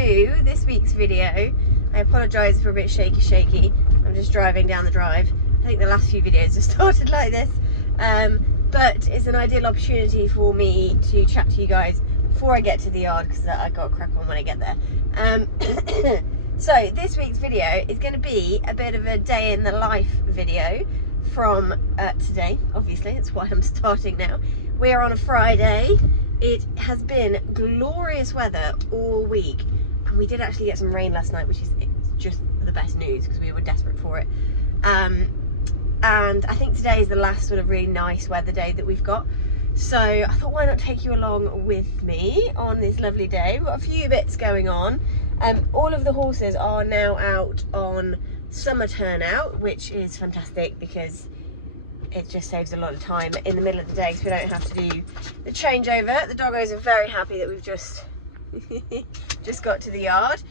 to this week's video. I apologise for a bit shaky. I'm just driving down the drive. I think the last few videos have started like this. But it's an ideal opportunity for me to chat to you guys before I get to the yard, because I got to crack on when I get there. So this week's video is going to be a bit of a day in the life video from today. Obviously, that's why I'm starting now. We are on a Friday. It has been glorious weather all week, and we did actually get some rain last night, which is just the best news because we were desperate for it. And I think today is the last sort of really nice weather day that we've got. So I thought, why not take you along with me on this lovely day? We've got a few bits going on. All of the horses are now out on summer turnout, which is fantastic because it just saves a lot of time in the middle of the day, so we don't have to do the changeover. The doggos are very happy that we've just got to the yard.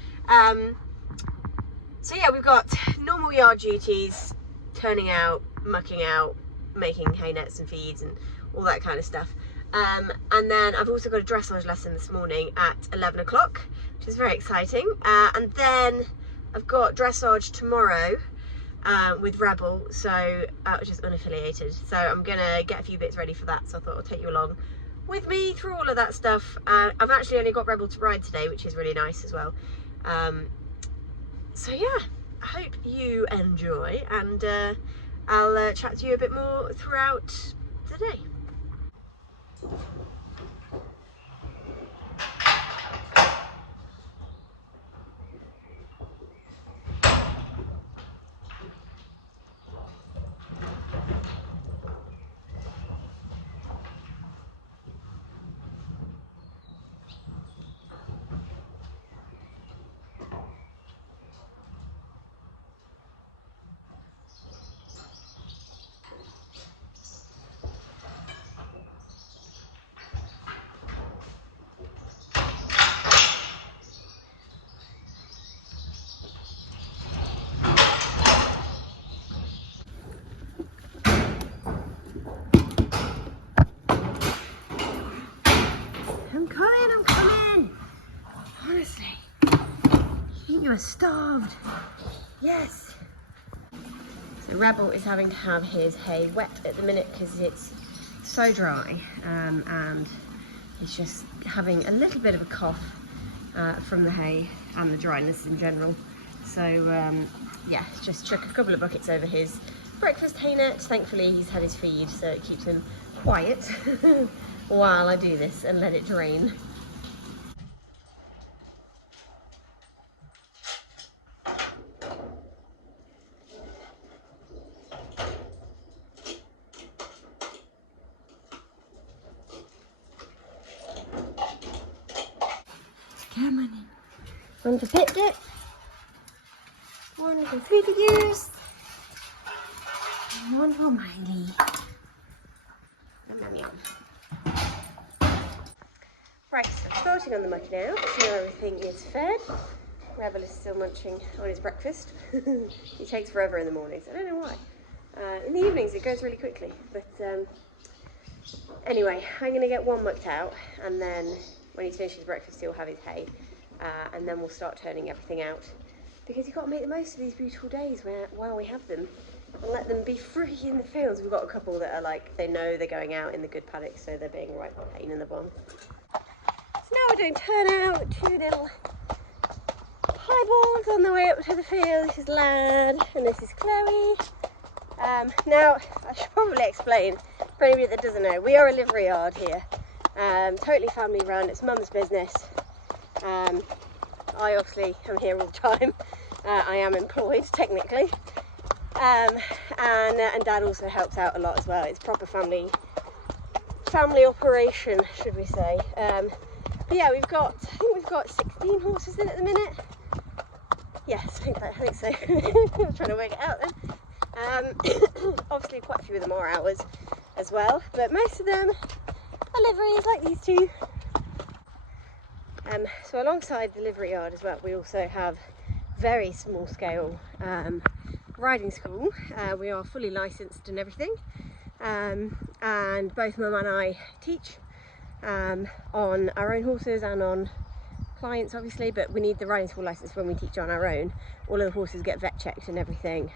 So yeah, we've got normal yard duties, turning out, mucking out, making hay nets and feeds and all that kind of stuff. And then I've also got a dressage lesson this morning at 11 o'clock, which is very exciting. And then I've got dressage tomorrow with Rebel, so which is unaffiliated. So I'm gonna get a few bits ready for that. So I thought I'll take you along with me through all of that stuff. I've actually only got Rebel to ride today, which is really nice as well. So yeah, I hope you enjoy, and I'll chat to you a bit more throughout the day. I'm coming! Honestly, you are starved. Yes! So Rebel is having to have his hay wet at the minute because it's so dry, and he's just having a little bit of a cough from the hay and the dryness in general. So yeah, just chuck a couple of buckets over his breakfast hay net. Thankfully he's had his feed, so it keeps him quiet while I do this and let it drain. Come on in. On to pit dip. One for food figures. And one for Miley. Yum, yum, yum. Right, so I'm starting on the muck now. So everything is fed. Rebel is still munching on his breakfast. He takes forever in the mornings. I don't know why. In the evenings it goes really quickly. But anyway, I'm going to get one mucked out, and then when he's finished his breakfast he'll have his hay, and then we'll start turning everything out, because you've got to make the most of these beautiful days while we have them, and let them be free in the fields. We've got a couple that are like, they know they're going out in the good paddocks, so they're being right pain in the bum. So now we're doing turnout, two little piebalds on the way up to the field. This is Lad and this is Chloe. Now I should probably explain for anybody that doesn't know, we are a livery yard here. Totally family run, it's mum's business. I obviously am here all the time. I am employed technically, and Dad also helps out a lot as well. It's proper family operation, should we say. But yeah, I think we've got 16 horses in at the minute. Yes, I think so. I'm trying to work it out then. Obviously quite a few of them are ours as well, but most of them are liveries like these two. So alongside the livery yard as well, we also have very small scale riding school. We are fully licensed and everything, and both Mum and I teach on our own horses and on clients obviously, but we need the riding school license when we teach on our own. All of the horses get vet checked and everything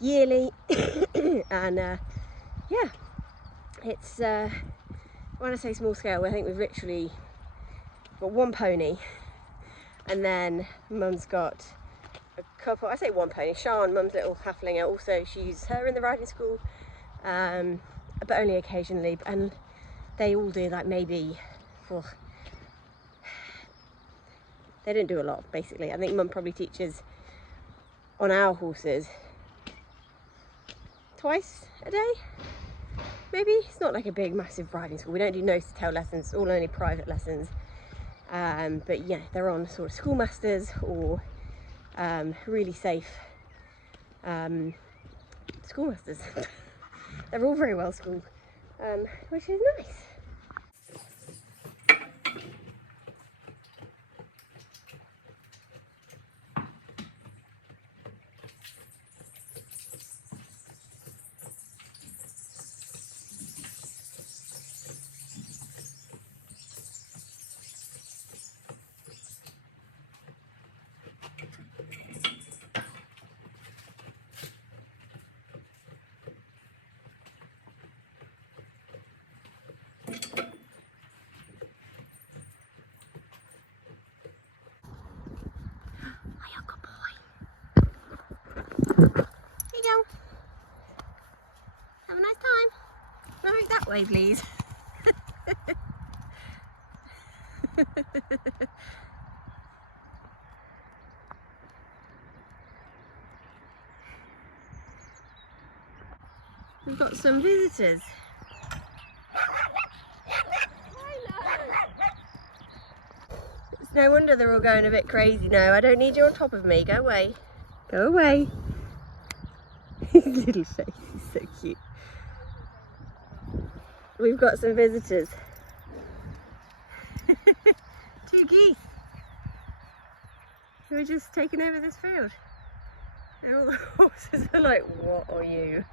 yearly. And yeah, it's when I say small scale, I think we've literally got one pony, and then Mum's got a couple, I say one pony, Sean, Mum's little halflinger, also she uses her in the riding school, but only occasionally, and they all do like maybe, they don't do a lot basically. I think Mum probably teaches on our horses twice a day, maybe. It's not like a big massive riding school. We don't do nose to tail lessons, all only private lessons. But yeah, they're on sort of schoolmasters or really safe schoolmasters. They're all very well schooled, which is nice. Have a nice time. Right, that way, please. We've got some visitors. It's no wonder they're all going a bit crazy now. I don't need you on top of me. Go away. Go away. His little face is so cute. We've got some visitors. 2 geese who are just taking over this field. And all the horses are like, what are you?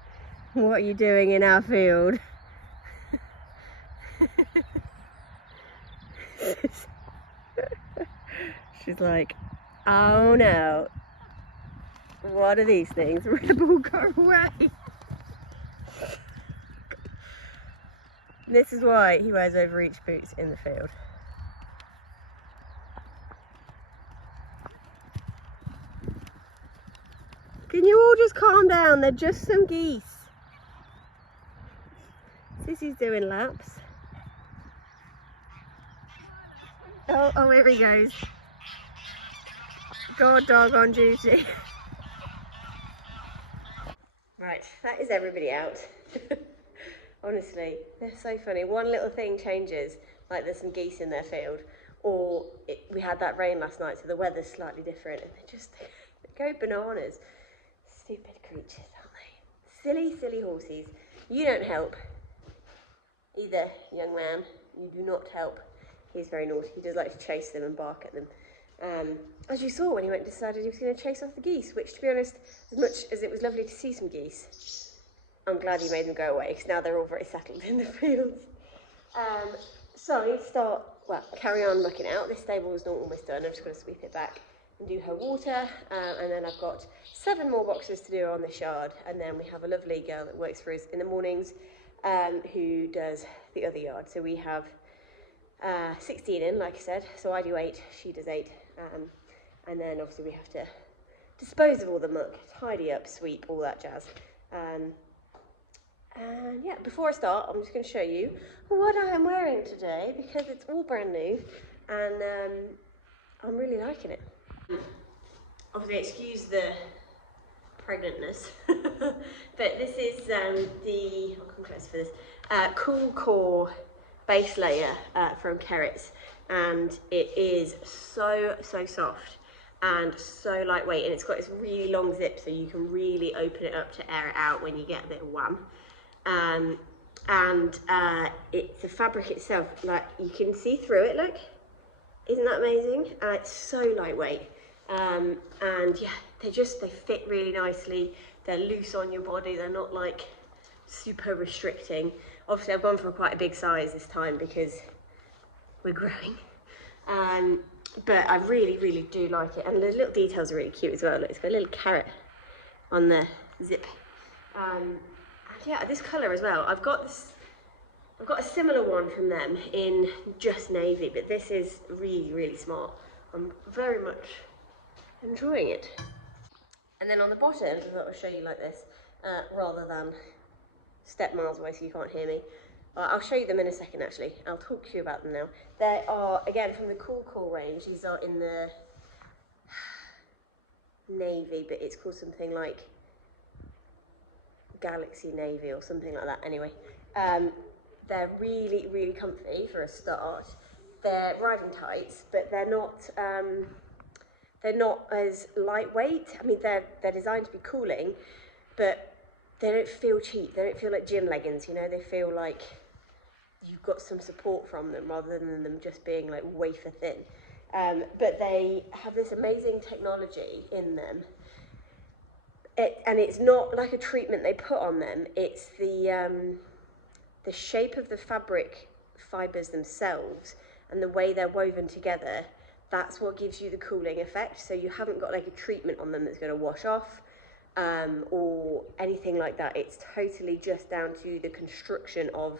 What are you doing in our field? She's like, oh no. What are these things? Rebel, go away. This is why he wears overreach boots in the field. Can you all just calm down? They're just some geese. Sissy's doing laps. Oh, here he goes. God dog on duty. Right, that is everybody out. Honestly, they're so funny. One little thing changes, like there's some geese in their field, or we had that rain last night, so the weather's slightly different, and they go bananas. Stupid creatures, aren't they? Silly, silly horses. You don't help either, young man. You do not help. He's very naughty. He does like to chase them and bark at them. As you saw when he went and decided he was going to chase off the geese, which, to be honest, as much as it was lovely to see some geese, I'm glad he made them go away, because now they're all very settled in the fields. So I need to carry on mucking out. This stable is not almost done. I'm just going to sweep it back and do her water, and then I've got 7 more boxes to do on this yard, and then we have a lovely girl that works for us in the mornings who does the other yard. So we have 16 in, like I said, so I do 8, she does 8, and then obviously we have to dispose of all the muck, tidy up, sweep, all that jazz. And yeah, before I start, I'm just going to show you what I am wearing today, because it's all brand new, and I'm really liking it. Obviously, excuse the pregnantness, but this is I'll come close for this, Cool Core base layer from Kerrits, and it is so soft and so lightweight, and it's got this really long zip, so you can really open it up to air it out when you get a bit of wham. It's the fabric itself, like you can see through it, look, isn't that amazing? It's so lightweight, and yeah, they fit really nicely. They're loose on your body, they're not like super restricting. Obviously I've gone for quite a big size this time because we're growing, But I really, really do like it. And the little details are really cute as well. Look, it's got a little carrot on the zip. And yeah, this colour as well. I've got a similar one from them in just navy, but this is really, really smart. I'm very much enjoying it. And then on the bottom, I thought I'll show you like this, rather than step miles away so you can't hear me. I'll show you them in a second actually. I'll talk to you about them now. They are, again, from the Cool range. These are in the navy, but it's called something like Galaxy Navy or something like that. Anyway, they're really, really comfy for a start. They're riding tights, but they're not as lightweight. I mean, they're designed to be cooling, but they don't feel cheap. They don't feel like gym leggings, you know. They feel like you've got some support from them rather than them just being like wafer thin. But they have this amazing technology in them. And it's not like a treatment they put on them. It's the shape of the fabric fibers themselves and the way they're woven together. That's what gives you the cooling effect. So you haven't got like a treatment on them that's going to wash off or anything like that. It's totally just down to the construction of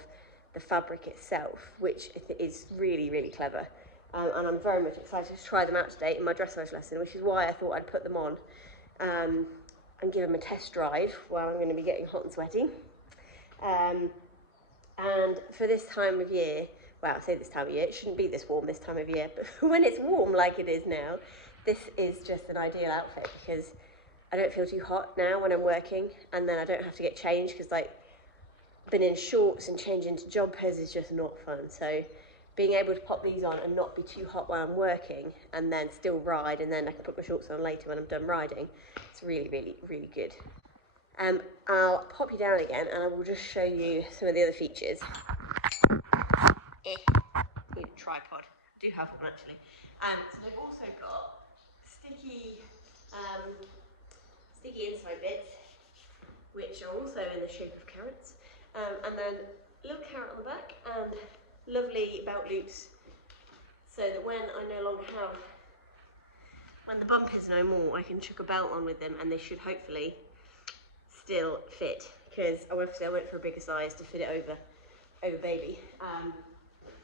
the fabric itself, which is really, really clever. And I'm very much excited to try them out today in my dressage lesson, which is why I thought I'd put them on and give them a test drive while I'm going to be getting hot and sweaty. And for this time of year, well, I say this time of year, it shouldn't be this warm this time of year, but when it's warm like it is now, this is just an ideal outfit because I don't feel too hot now when I'm working, and then I don't have to get changed because like been in shorts and change into jumpers is just not fun. So being able to pop these on and not be too hot while I'm working and then still ride, and then I can put my shorts on later when I'm done riding, it's really, really, really good. I'll pop you down again and I will just show you some of the other features. Need a tripod. Do have one actually. So they've also got sticky inside bits, which are also in the shape of carrots. And then a little carrot on the back and lovely belt loops, so that when the bump is no more, I can chuck a belt on with them and they should hopefully still fit, because obviously I went for a bigger size to fit it over baby.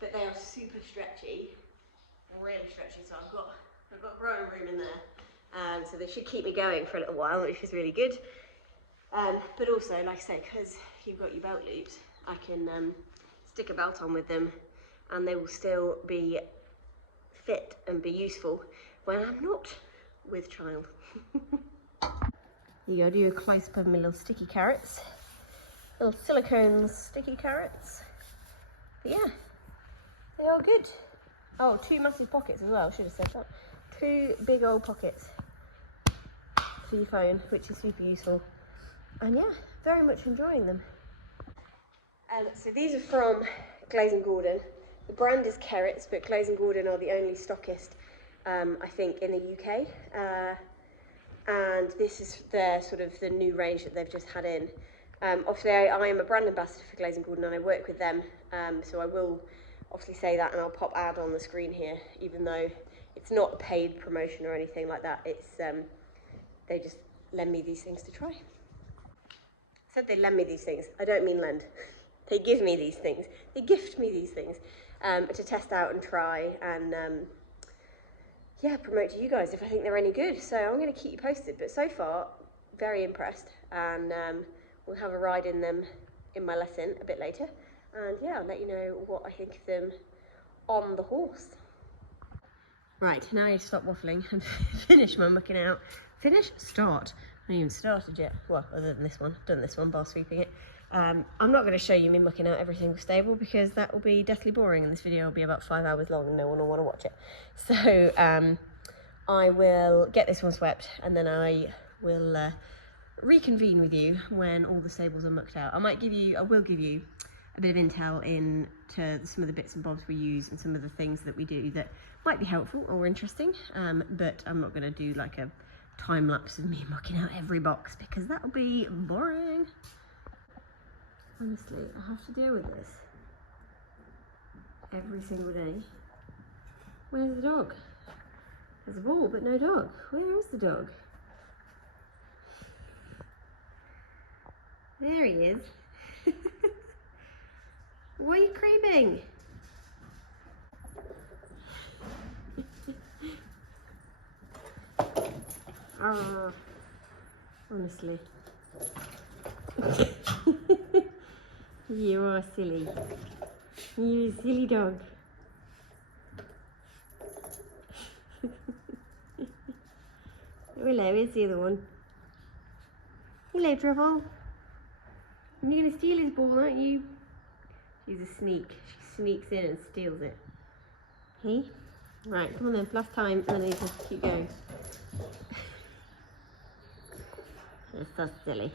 But they are super stretchy, really stretchy, so I've got growing room in there. So they should keep me going for a little while, which is really good. But also, like I say, because you've got your belt loops, I can stick a belt on with them and they will still be fit and be useful when I'm not with child. You go, do a close up of my little sticky carrots, little silicone sticky carrots. But yeah, they are good. Oh, 2 massive pockets as well, should have said that. 2 big old pockets for your phone, which is super useful. And yeah, very much enjoying them. So these are from Glaze & Gordon. The brand is Kerrits, but Glaze & Gordon are the only stockist, I think, in the UK. And this is their sort of the new range that they've just had in. Obviously, I am a brand ambassador for Glaze & Gordon and I work with them, so I will obviously say that, and I'll pop ad on the screen here, even though it's not a paid promotion or anything like that. It's they just lend me these things to try. I said they lend me these things. I don't mean lend. They give me these things. They gift me these things to test out and try and yeah, promote to you guys if I think they're any good. So I'm going to keep you posted. But so far, very impressed, and we'll have a ride in them in my lesson a bit later. And yeah, I'll let you know what I think of them on the horse. Right, now I need to stop waffling and finish my mucking out. Finish? Start. I haven't even started yet. Well, other than this one. I've done this one, bar sweeping it. I'm not going to show you me mucking out every single stable because that will be deathly boring, and this video will be about 5 hours long and no one will want to watch it. So I will get this one swept and then I will reconvene with you when all the stables are mucked out. I will give you a bit of intel into some of the bits and bobs we use and some of the things that we do that might be helpful or interesting, but I'm not going to do like a time lapse of me mucking out every box because that will be boring. Honestly, I have to deal with this every single day. Where's the dog? There's a ball, but no dog. Where is the dog? There he is. Why are you creeping? Oh, honestly. You are silly. You silly dog. Hello, here's the other one. Hello, Trouble. You're going to steal his ball, aren't you? She's a sneak. She sneaks in and steals it. Hey? Right, come on then. Last time, and then you just keep going. That's so silly.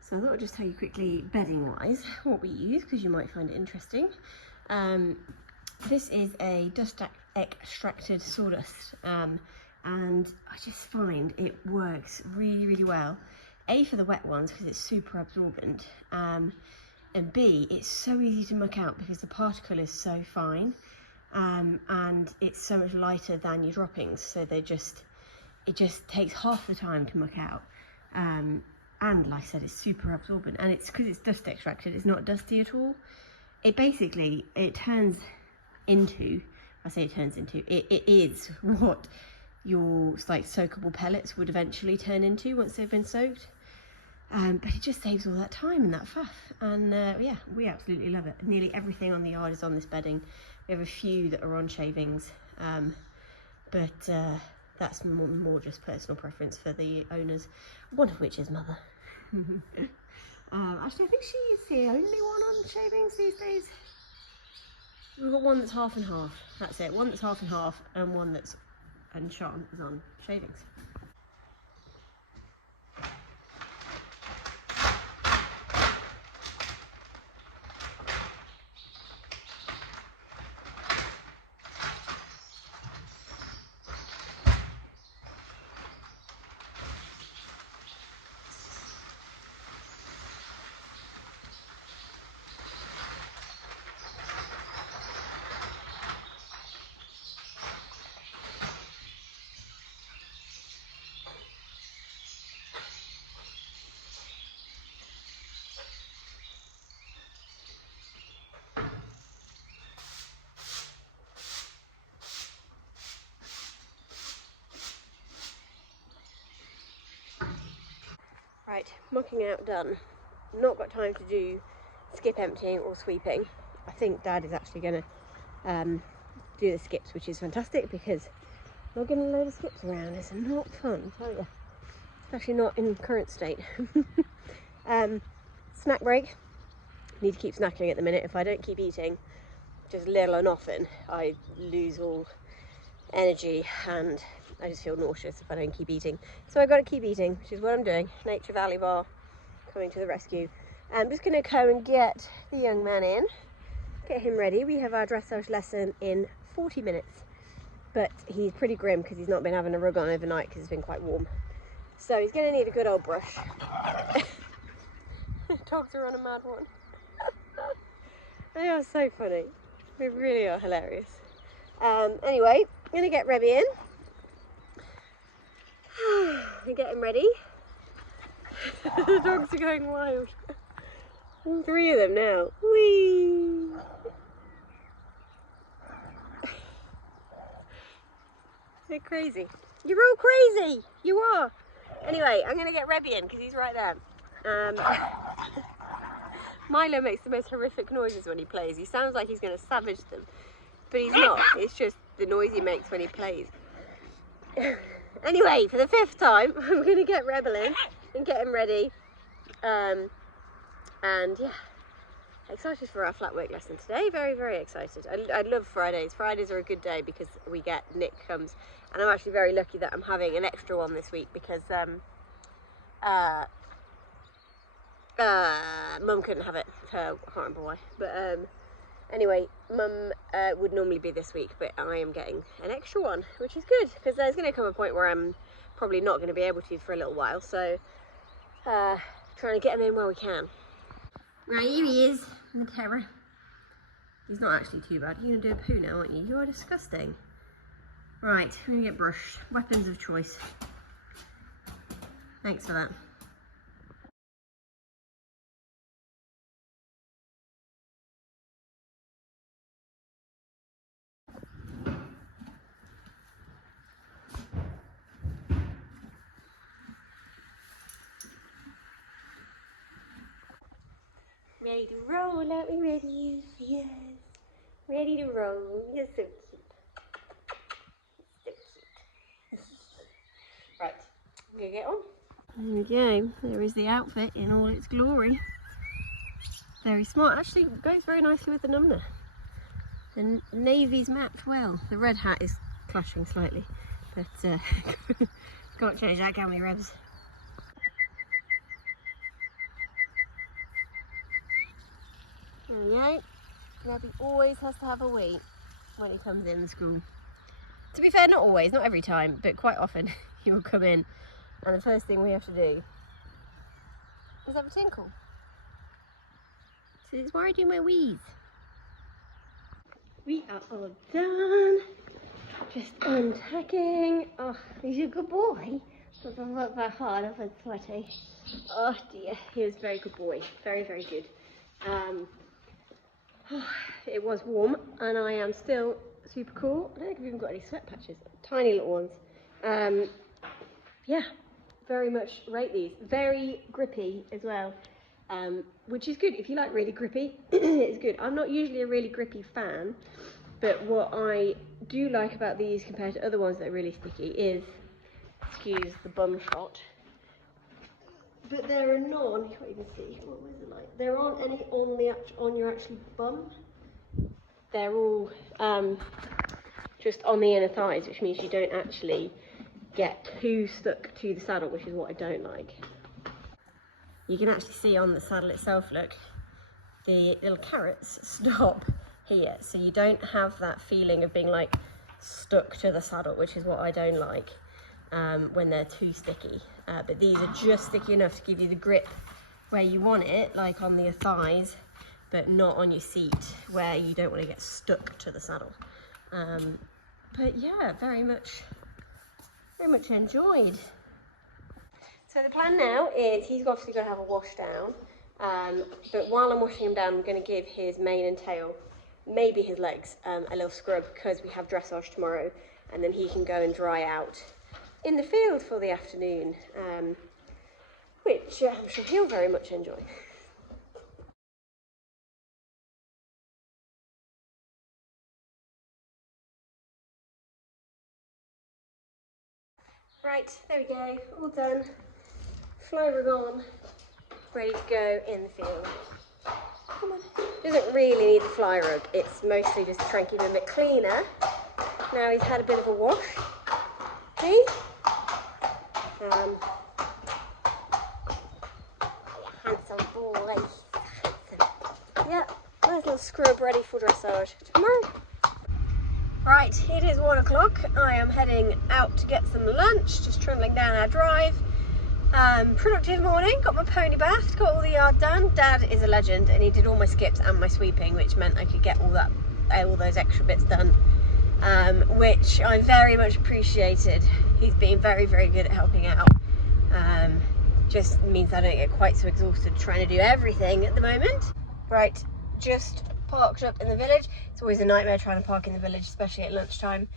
So I thought I'd just tell you quickly, bedding-wise, what we use, because you might find it interesting. This is a dust extracted sawdust, and I just find it works really, really well. A, for the wet ones, because it's super absorbent, and B, it's so easy to muck out because the particle is so fine, and it's so much lighter than your droppings, so it just takes half the time to muck out. And like I said, it's super absorbent, and it's because it's dust extracted, it's not dusty at all. It basically, it turns into, I say it turns into, it is what your like soakable pellets would eventually turn into once they've been soaked. But it just saves all that time and that faff, and yeah, we absolutely love it. Nearly everything on the yard is on this bedding. We have a few that are on shavings, but that's more just personal preference for the owners, one of which is Mother. Actually, I think she's the only one on shavings these days. We've got one that's half and half, that's it, one that's half and half, and one that's, and Sean is on shavings. Right, mucking out done. Not got time to do skip emptying or sweeping. I think Dad is actually going to do the skips, which is fantastic because not getting a load of skips around is not fun, tell you. Especially not in current state. Snack break. Need to keep snacking at the minute. If I don't keep eating, just little and often, I lose all energy and I just feel nauseous if I don't keep eating. So I've got to keep eating, which is what I'm doing. Nature Valley Bar coming to the rescue. I'm just going to go and get the young man in, get him ready. We have our dressage lesson in 40 minutes, but he's pretty grim because he's not been having a rug on overnight because it's been quite warm. So he's going to need a good old brush. Dogs are on a mad one. They are so funny. They really are hilarious. Anyway, I'm going to get Rebby in. And get him ready. The dogs are going wild. 3 of them now. Whee! They're crazy. You're all crazy. You are. Anyway, I'm going to get Rebby in because he's right there. Milo makes the most horrific noises when he plays. He sounds like he's going to savage them, but he's not. It's just the noise he makes when he plays. Anyway, for the 5th time, I'm going to get Rebel in and get him ready. And yeah, excited for our flat work lesson today. Very, very excited. I love Fridays. Fridays are a good day because we get Nick comes, and I'm actually very lucky that I'm having an extra one this week because Mum couldn't have it. I can't remember why. But anyway, Mum would normally be this week, but I am getting an extra one, which is good because there's going to come a point where I'm probably not going to be able to for a little while. So trying to get him in while we can. Right, here he is, the terror. He's not actually too bad. You're gonna do a poo now, aren't you? You are disgusting. Right, we're gonna get brushed. Weapons of choice. Thanks for that. Ready to roll, are we ready? Yes. Ready to roll. You're so cute. So cute. Right, I'm gonna get on. There we go. There is the outfit in all its glory. Very smart. Actually goes very nicely with the number. The navy's matched well. The red hat is clashing slightly, but can't change that, can we, Rebs? There we go. Nebby always has to have a wee when he comes in the school. To be fair, not always, not every time, but quite often he will come in and the first thing we have to do is have a tinkle. So it's why I do my wees. We are all done. Just unpacking. Oh, he's a good boy. Doesn't work that hard, I've been sweaty. Oh dear, he was a very good boy. Very, very good. It was warm and I am still super cool. I don't think I've even got any sweat patches. Tiny little ones. Yeah, very much rate these. Very grippy as well. Which is good. If you like really grippy, it's good. I'm not usually a really grippy fan, but what I do like about these compared to other ones that are really sticky is, excuse the bum shot, but there are none, you can't even see, what was it like? There aren't any on your actual bum. They're all just on the inner thighs, which means you don't actually get too stuck to the saddle, which is what I don't like. You can actually see on the saddle itself, look, the little carrots stop here, so you don't have that feeling of being like stuck to the saddle, which is what I don't like when they're too sticky. But these are just sticky enough to give you the grip where you want it, like on the thighs, but not on your seat where you don't want to get stuck to the saddle. But yeah, very much enjoyed. So the plan now is he's obviously going to have a wash down, but while I'm washing him down, I'm going to give his mane and tail, maybe his legs, a little scrub because we have dressage tomorrow, and then he can go and dry out in the field for the afternoon, which I'm sure he'll very much enjoy. Right, there we go, all done. Fly rug on, ready to go in the field. Come on. Doesn't really need the fly rug, it's mostly just to try and keep him a bit cleaner. Now he's had a bit of a wash. See? Handsome boy. Yeah, nice little scrub ready for dressage tomorrow. Right, it is 1 o'clock. I am heading out to get some lunch, just trundling down our drive. Productive morning, got my pony bath, got all the yard done. Dad is a legend and he did all my skips and my sweeping, which meant I could get all those extra bits done, which I very much appreciated. He's been very, very good at helping out. Just means I don't get quite so exhausted trying to do everything at the moment. Right, just parked up in the village. It's always a nightmare trying to park in the village, especially at lunchtime,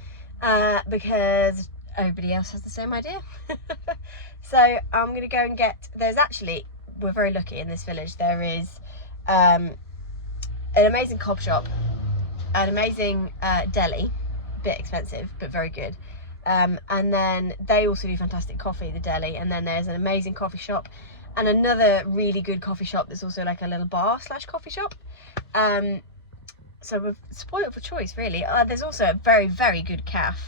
because everybody else has the same idea. So I'm going to go and get, we're very lucky in this village, there is an amazing cob shop, an amazing deli, a bit expensive but very good, and then they also do fantastic coffee, the deli, and then there's an amazing coffee shop and another really good coffee shop that's also like a little bar / coffee shop. So we're spoiled for choice really. There's also a very, very good cafe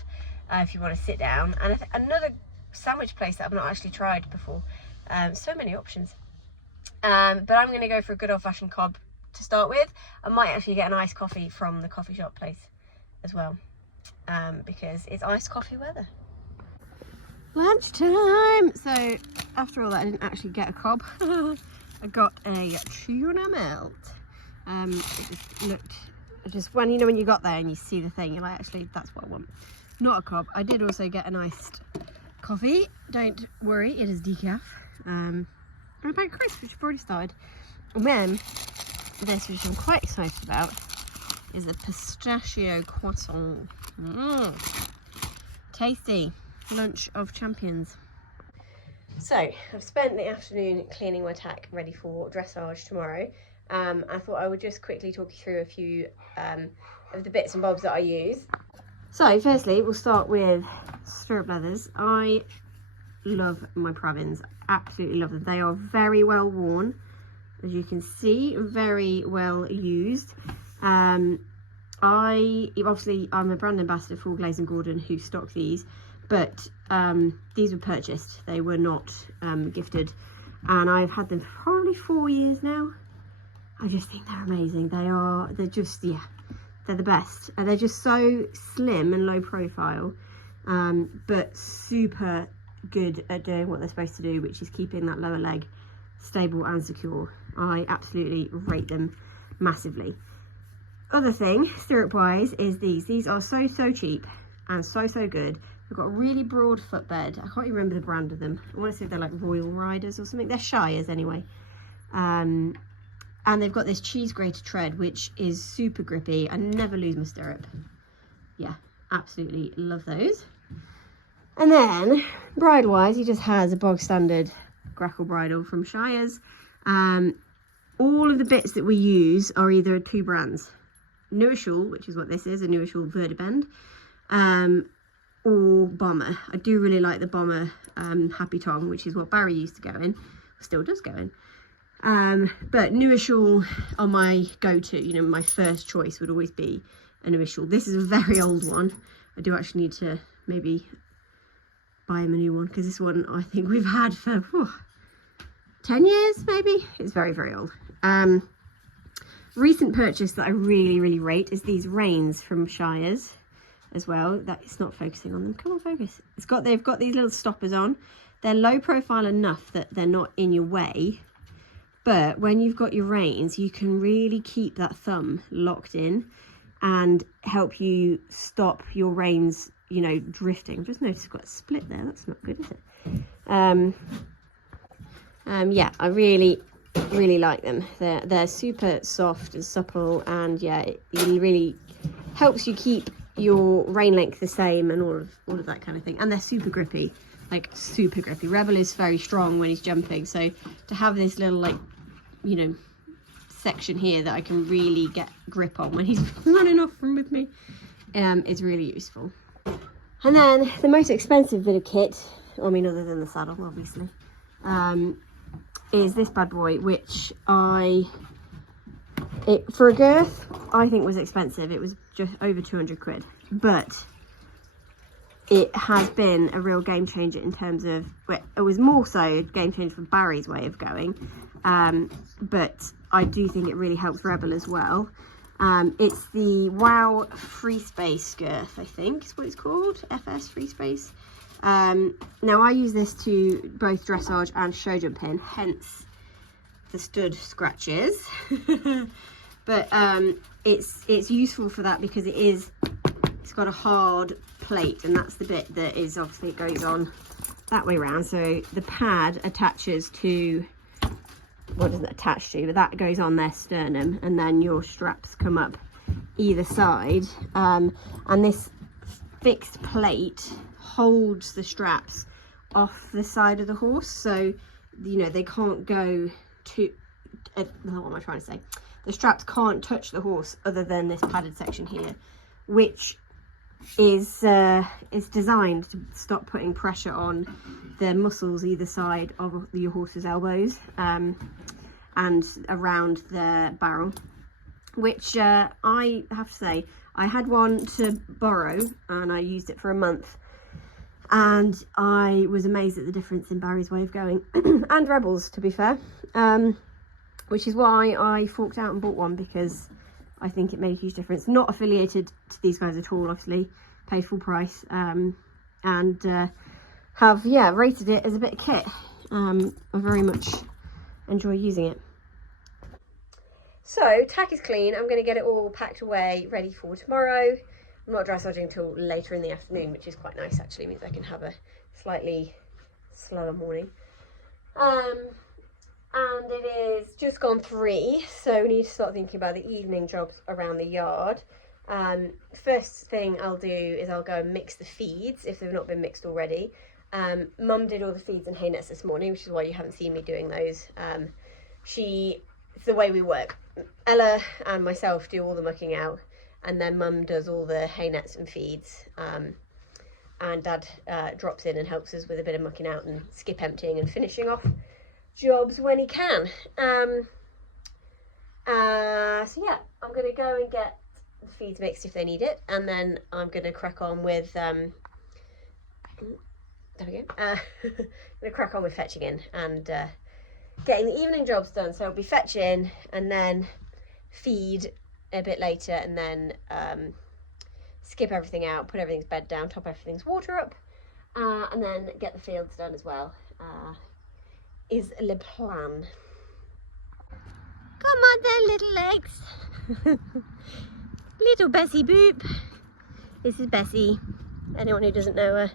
if you want to sit down, and another sandwich place that I've not actually tried before. So many options, but I'm going to go for a good old-fashioned cob to start with. I might actually get an iced coffee from the coffee shop place as well, because it's iced coffee weather. Lunchtime. So after all that, I didn't actually get a cob. I got a tuna melt. It just looked Just when, you know, when you got there and you see the thing, you're like, actually, that's what I want. Not a cob. I did also get an iced coffee. Don't worry, it is decaf. And about crisps, which have already started. And then this, which I'm quite excited about, is a pistachio croissant. Tasty. Lunch of champions. So I've spent the afternoon cleaning my tack, ready for dressage tomorrow. I thought I would just quickly talk you through a few of the bits and bobs that I use. So firstly, we'll start with stirrup leathers. I love my Pravins, absolutely love them. They are very well worn, as you can see, very well used. Obviously I'm a brand ambassador for Glaze & Gordon, who stock these, but these were purchased, they were not gifted, and I've had them for probably 4 years now. I just think they're amazing. They're just, yeah, they're the best. And they're just so slim and low profile, but super good at doing what they're supposed to do, which is keeping that lower leg stable and secure. I absolutely rate them massively. Other thing, stirrup wise, is these are so cheap and so good. They've got a really broad footbed. I can't even remember the brand of them. I want to say they're like Royal Riders or something. They're Shires anyway. And they've got this cheese grater tread, which is super grippy. I never lose my stirrup. Yeah, absolutely love those. And then bridle wise, he just has a bog standard Grackle bridle from Shires. All of the bits that we use are either two brands. Nouishall, which is what this is, a Nouishall Verdibend, or Bomber. I do really like the Bomber Happy Tongue, which is what Barry used to go in, still does go in. But Nouishall are my go-to, you know, my first choice would always be a Nouishall. This is a very old one. I do actually need to maybe buy him a new one, because this one I think we've had for 10 years maybe. It's very old. Recent purchase that I really rate is these reins from Shires as well. That it's not focusing on them. Come on, focus. They've got these little stoppers on. They're low profile enough that they're not in your way, but when you've got your reins, you can really keep that thumb locked in and help you stop your reins, you know, drifting. I've just noticed I've got a split there. That's not good, is it? Yeah, I really like them. They're super soft and supple, and yeah, it really helps you keep your rein length the same and all of that kind of thing. And they're super grippy, like super grippy. Rebel is very strong when he's jumping, so to have this little, like, you know, section here that I can really get grip on when he's running off from with me is really useful. And then the most expensive bit of kit, I mean, other than the saddle obviously, is this bad boy, which for a girth I think was expensive. It was just over 200 quid, but it has been a real game changer in terms of, well, it was more so a game changer for Barry's way of going, but I do think it really helps Rebel as well. It's the Wow Free Space girth, I think is what it's called, FS Free Space. Now I use this to both dressage and show jump in, hence the stud scratches. But it's useful for that because it's got a hard plate, and that's the bit that is obviously, it goes on that way around. So the pad attaches to, what doesn't attach to, but that goes on their sternum, and then your straps come up either side, and this fixed plate holds the straps off the side of the horse, so you know they can't go to what am I trying to say, the straps can't touch the horse other than this padded section here, which is designed to stop putting pressure on the muscles either side of your horse's elbows and around the barrel, which I have to say, I had one to borrow and I used it for a month, and I was amazed at the difference in Barry's way of going and Rebel's, to be fair, which is why I forked out and bought one, because I think it made a huge difference. Not affiliated to these guys at all, obviously, paid full price, and have, yeah, rated it as a bit of kit. I very much enjoy using it. So tack is clean. I'm going to get it all packed away, ready for tomorrow. I'm not dry soldering until later in the afternoon, which is quite nice actually. It means I can have a slightly slower morning. And it is just gone 3, so we need to start thinking about the evening jobs around the yard. First thing I'll do is I'll go and mix the feeds if they've not been mixed already. Mum did all the feeds and hay nets this morning, which is why you haven't seen me doing those. It's the way we work. Ella and myself do all the mucking out, and then Mum does all the hay nets and feeds. And Dad drops in and helps us with a bit of mucking out and skip emptying and finishing off jobs when he can. So yeah, I'm going to go and get the feeds mixed if they need it, and then I'm going to crack on with there we go. I'm going to crack on with fetching in and getting the evening jobs done. So I'll be fetching and then feed a bit later, and then skip everything out, put everything's bed down, top everything's water up, and then get the fields done as well. Is the plan. Come on then, little legs. Little Bessie Boop. This is Bessie. Anyone who doesn't know her,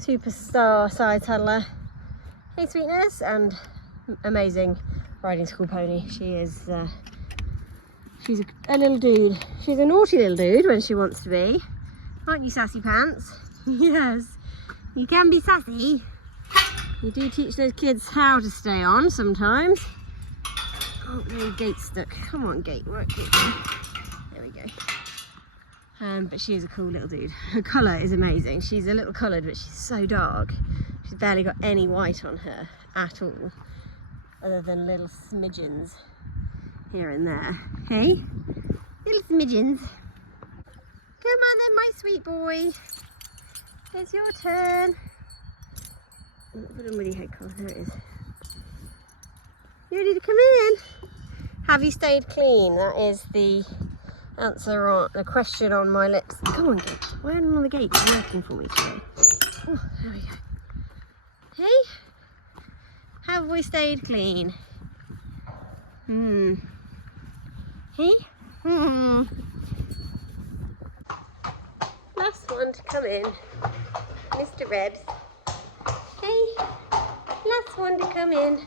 superstar side saddler. Hey sweetness, and amazing riding school pony. She is she's a little dude. She's a naughty little dude when she wants to be. Aren't you, Sassy Pants? Yes, you can be sassy. You do teach those kids how to stay on sometimes. Oh no, gate's stuck. Come on, gate, work it. There we go. But she is a cool little dude. Her colour is amazing. She's a little coloured, but she's so dark. She's barely got any white on her at all, other than little smidgens here and there. Hey, little smidgens. Come on then, my sweet boy. It's your turn. Put a muddy head collar. There it is. You ready to come in? Have you stayed clean? That is the answer on the question on my lips. Come on, gate. Why aren't all the gates working for me today? Oh, there we go. Hey, have we stayed clean? Hey? Last one to come in, Mr. Rebs. Hey, last one to come in.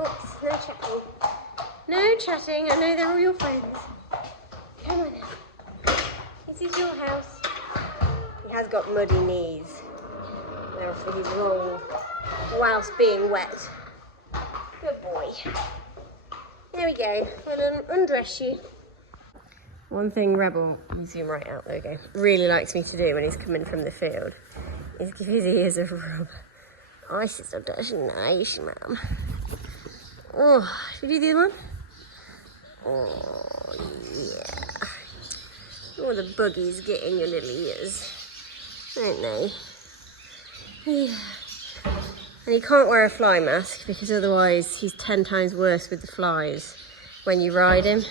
Oops, no chatting. No chatting. I know they're all your friends. Come on now. This is your house. He has got muddy knees. Therefore he's wrong whilst being wet. Good boy. There we go. I'll undress you. One thing Rebel, let me zoom right out, there we go, really likes me to do when he's coming from the field is give his ears a rub. Oh, this is so nice, Mum. Oh, should we do the other one? Oh, yeah. All the buggies get in your little ears, don't they? Yeah. And he can't wear a fly mask because otherwise he's 10 times worse with the flies when you ride him.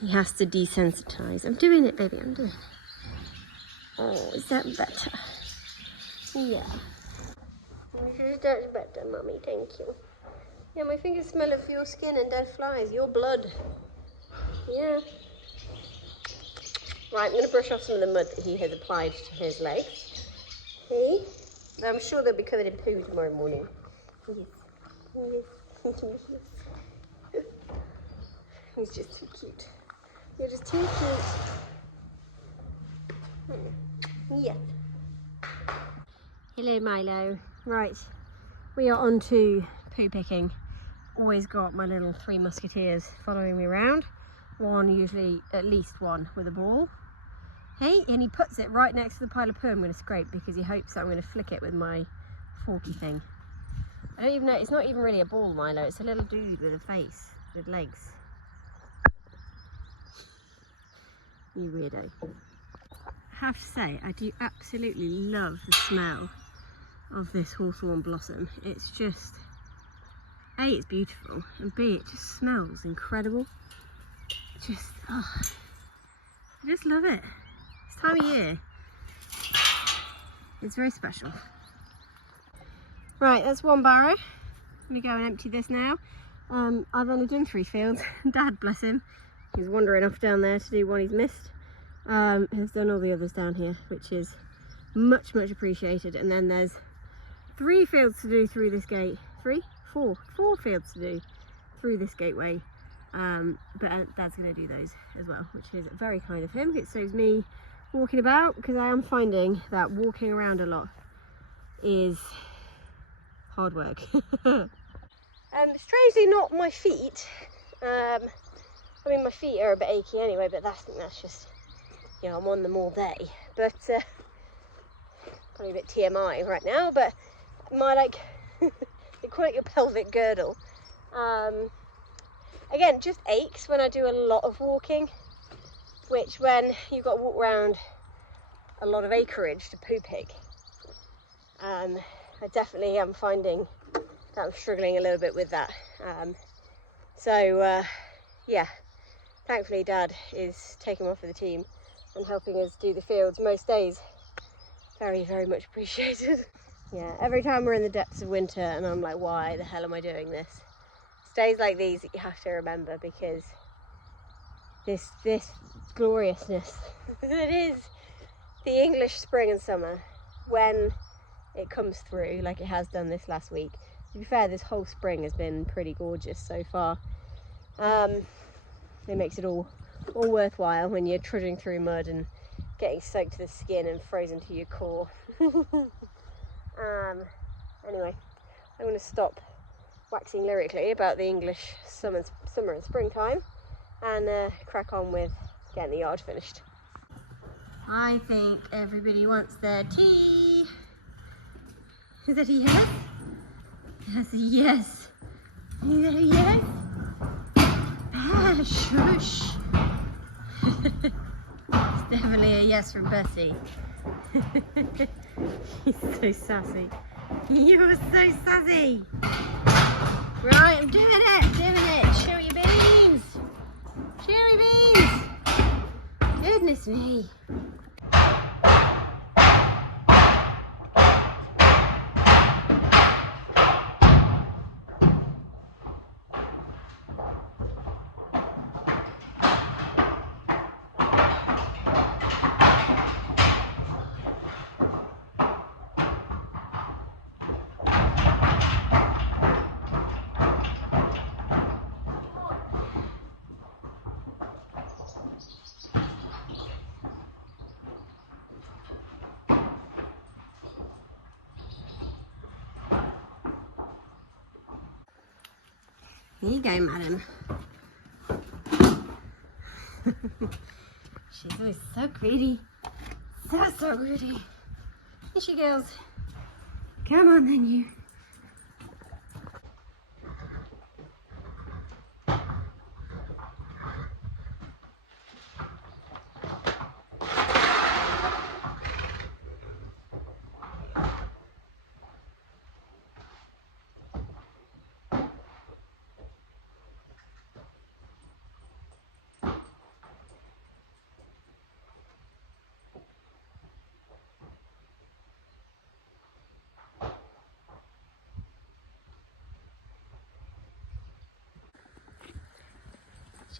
He has to desensitize. I'm doing it, baby, I'm doing it. Oh, is that better? Yeah. That's better, Mummy, thank you. Yeah, my fingers smell of your skin and dead flies, your blood. Yeah. Right, I'm going to brush off some of the mud that he has applied to his legs. See? I'm sure they'll be covered in poo tomorrow morning. Yes. Yes. He's just too cute. You're just too cute. Yeah. Hello, Milo. Right, we are on to poo picking. Always got my little 3 musketeers following me around. One, usually at least one, with a ball. Hey, and he puts it right next to the pile of poo I'm going to scrape because he hopes that I'm going to flick it with my forky thing. I don't even know, it's not even really a ball, Milo. It's a little dude with a face, with legs. You weirdo. I have to say, I do absolutely love the smell of this hawthorn blossom. It's just, A, it's beautiful, and B, it just smells incredible. Just, oh, I just love it. This time of year, it's very special. Right, that's one barrow. I'm gonna go and empty this now. I've only done 3 fields. Dad, bless him, he's wandering off down there to do one he's missed. Has done all the others down here, which is much appreciated. And then there's 3 fields to do through this gate. 4 fields to do through this gateway. But Dad's going to do those as well, which is very kind of him. It saves me walking about, because I am finding that walking around a lot is hard work. Strangely not my feet. I mean, my feet are a bit achy anyway, but I think that's just, you know, I'm on them all day. But probably a bit TMI right now, but my, like, they call it your pelvic girdle. Again, just aches when I do a lot of walking, which when you've got to walk around a lot of acreage to poo pick, I definitely am finding that I'm struggling a little bit with that. Yeah, thankfully Dad is taking off with the team and helping us do the fields most days. Very much appreciated. Yeah, every time we're in the depths of winter and I'm like, why the hell am I doing this? It's days like these that you have to remember, because this gloriousness that is the English spring and summer, when it comes through like it has done this last week. To be fair, this whole spring has been pretty gorgeous so far. It makes it all worthwhile when you're trudging through mud and getting soaked to the skin and frozen to your core. Anyway, I'm going to stop waxing lyrically about the English summer and springtime and crack on with getting the yard finished. I think everybody wants their tea. Is that a yes? That's a yes. Is that a yes? Ah, shush. It's definitely a yes from Bessie. He's so sassy. You're so sassy. Right, I'm doing it. Cherry beans. Cherry beans. Goodness me. Here you go, madam. She's always so greedy. So greedy. Here she goes. Come on then, you.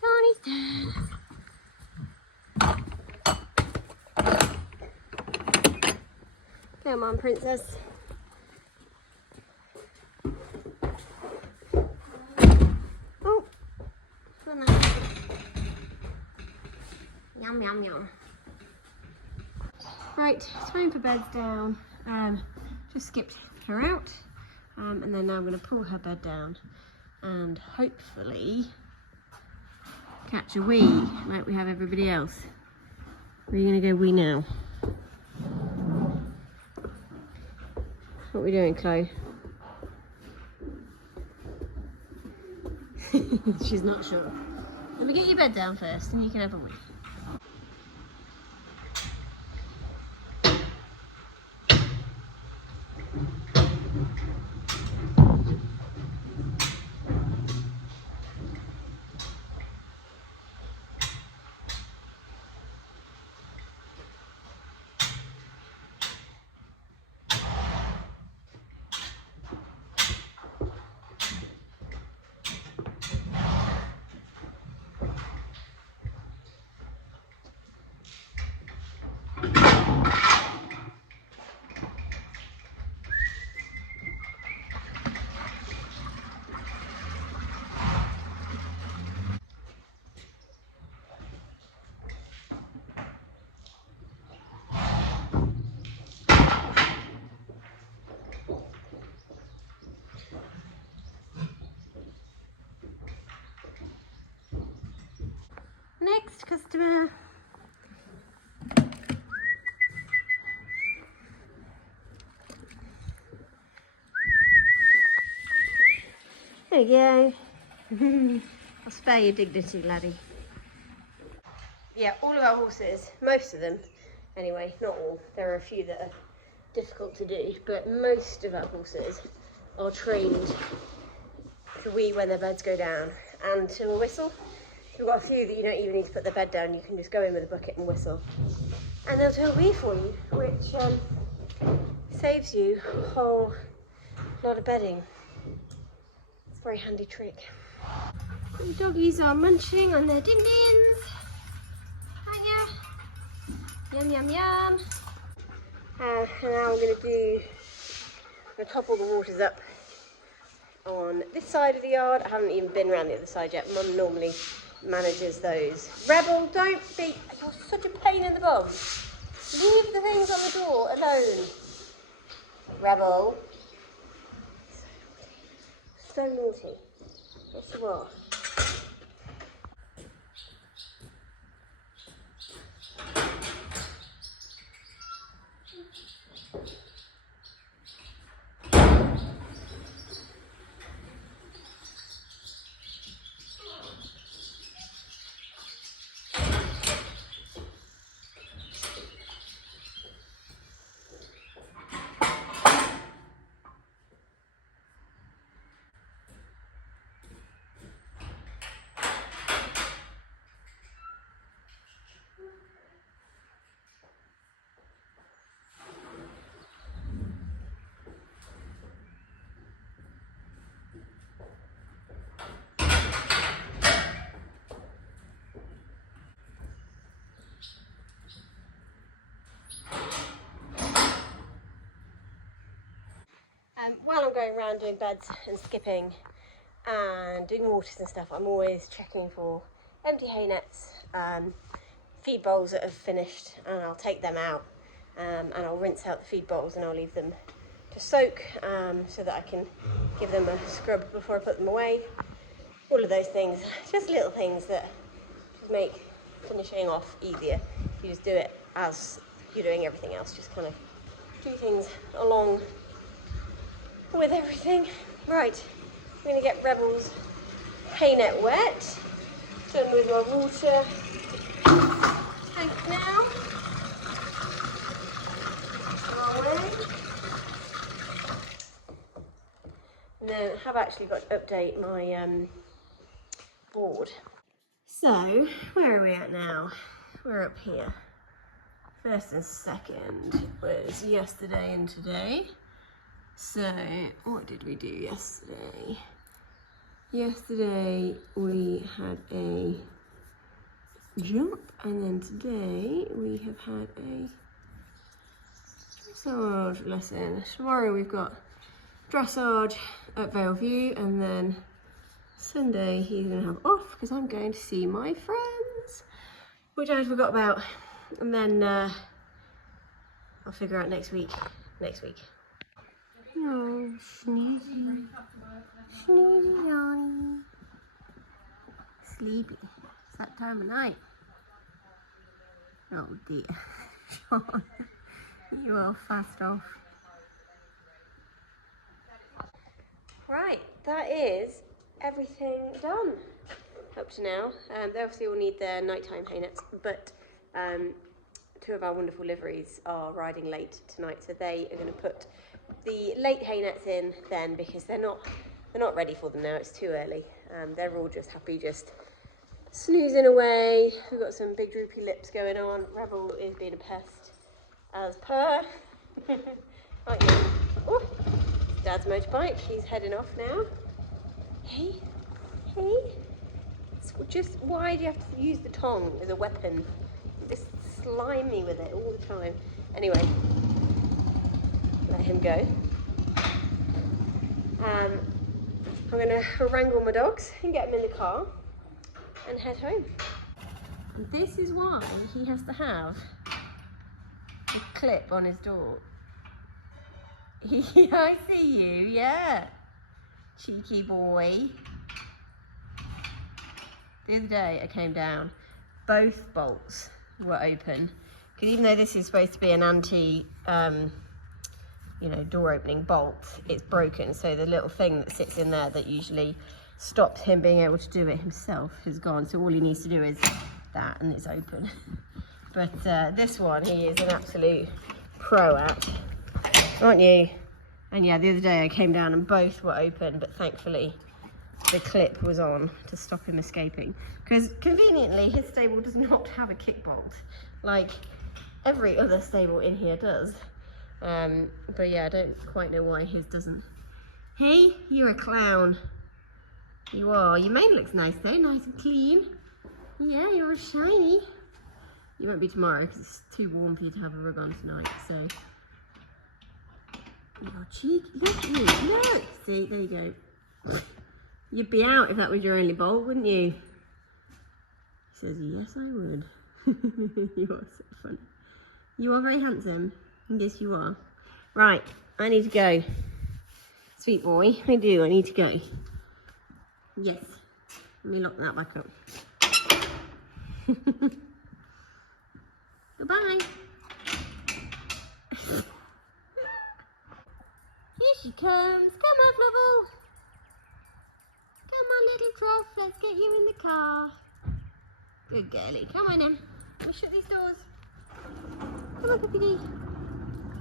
Johnny's done. Come on, princess. Oh, yum yum yum. Right, time for beds down. Just skipped her out, and then now I'm going to pull her bed down and hopefully catch a wee like we have everybody else. Where are you going to go wee now? What are we doing, Chloe? She's not sure. Let me get your bed down first and you can have a wee. customer. There you go. I'll spare your dignity, laddie. Yeah, all of our horses, most of them, anyway, not all. There are a few that are difficult to do, but most of our horses are trained to wee when their beds go down and to a whistle. We've got a few that you don't even need to put their bed down. You can just go in with a bucket and whistle, and they'll do a wee for you, which saves you a whole lot of bedding. It's a very handy trick. The doggies are munching on their din-dins. Hiya. Yum, yum, yum. And now I'm going to top all the waters up on this side of the yard. I haven't even been around the other side yet. Mum normally manages those. Rebel, don't be, you're such a pain in the bum. Leave the things on the door alone. Rebel. So naughty. Yes, you are. While I'm going around doing beds and skipping and doing waters and stuff, I'm always checking for empty hay nets, feed bowls that have finished, and I'll take them out and I'll rinse out the feed bowls and I'll leave them to soak so that I can give them a scrub before I put them away. All of those things, just little things that just make finishing off easier. You just do it as you're doing everything else, just kind of do things along with everything. Right, I'm going to get Rebel's hay net wet. Done with my water tank now. Wrong way. And then I have actually got to update my board. So, where are we at now? We're up here. First and second was yesterday and today. So, what did we do yesterday? Yesterday we had a jump, and then today we have had a dressage lesson. Tomorrow we've got dressage at Valeview, and then Sunday he's going to have off because I'm going to see my friends, which I forgot about, and then I'll figure out next week. Oh, Sneezy. Sneezy Johnny. Sleepy. It's that time of night. Oh dear. Sean, you are fast off. Right, that is everything done up to now. They obviously all need their nighttime hay nets, but two of our wonderful liveries are riding late tonight, so they are going to put the late hay nets in then, because they're not ready for them now. It's too early. They're all just happy, just snoozing away. We've got some big droopy lips going on. Rebel is being a pest as per. Aren't you? Oh, Dad's motorbike. He's heading off now. Hey. It's just, why do you have to use the tongue as a weapon? Just slime me with it all the time. Anyway. Let him go. I'm going to wrangle my dogs and get them in the car and head home. And this is why he has to have a clip on his door. I see you, yeah. Cheeky boy. The other day I came down, both bolts were open. Because even though this is supposed to be an anti, you know, door opening bolt, it's broken. So the little thing that sits in there that usually stops him being able to do it himself has gone. So all he needs to do is that, and it's open. But this one, he is an absolute pro at, aren't you? And yeah, the other day I came down and both were open, but thankfully the clip was on to stop him escaping. Because conveniently, his stable does not have a kick bolt, like every other stable in here does. But yeah, I don't quite know why his doesn't. Hey, you're a clown. You are. Your mane looks nice though, nice and clean. Yeah, you're all shiny. You won't be tomorrow because it's too warm for you to have a rug on tonight, so. You're cheeky. Look, look. See, there you go. You'd be out if that was your only bowl, wouldn't you? He says, yes, I would. You are so funny. You are very handsome. Yes, you are. Right, I need to go. Sweet boy, I do. I need to go. Yes. Let me lock that back up. Goodbye. Here she comes. Come on, Fluffle. Come on, little Truff. Let's get you in the car. Good girlie. Come on then. Let me shut these doors. Come on, Puppy D.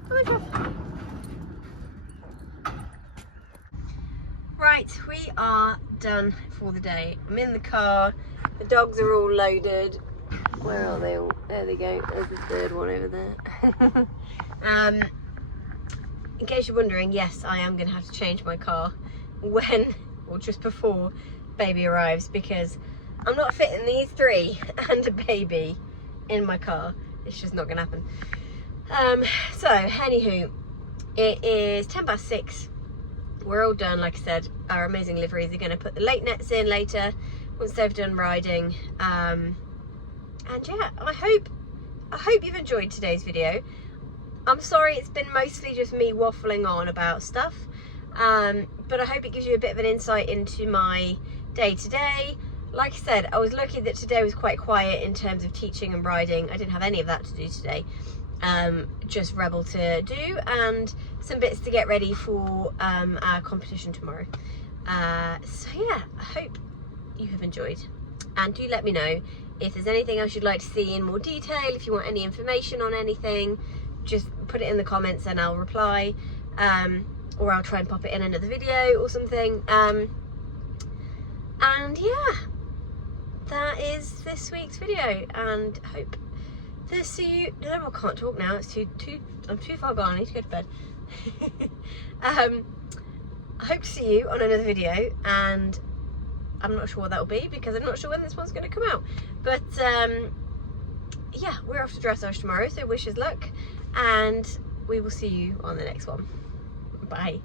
Come on, Truff. Right, we are done for the day. I'm in the car. The dogs are all loaded. Where are they all? There they go. There's the third one over there. In case you're wondering, yes, I am going to have to change my car when, or just before, baby arrives, because I'm not fitting these three and a baby in my car. It's just not going to happen. So, anywho, it is 6:10. We're all done, like I said. Our amazing liveries are going to put the late nets in later once they've done riding. And yeah, I hope you've enjoyed today's video. I'm sorry it's been mostly just me waffling on about stuff, but I hope it gives you a bit of an insight into my day-to-day. Like I said, I was lucky that today was quite quiet in terms of teaching and riding. I didn't have any of that to do today. Just Rebel to do and some bits to get ready for our competition tomorrow. So yeah, I hope you have enjoyed, and do let me know if there's anything else you'd like to see in more detail. If you want any information on anything, just put it in the comments and I'll reply, or I'll try and pop it in another video or something. And yeah, that is this week's video, and hope to see you. No, I can't talk now. It's I'm too far gone. I need to go to bed. I hope to see you on another video, and I'm not sure what that will be because I'm not sure when this one's going to come out. But yeah, we're off to dressage tomorrow, so wish us luck, and we will see you on the next one. Bye.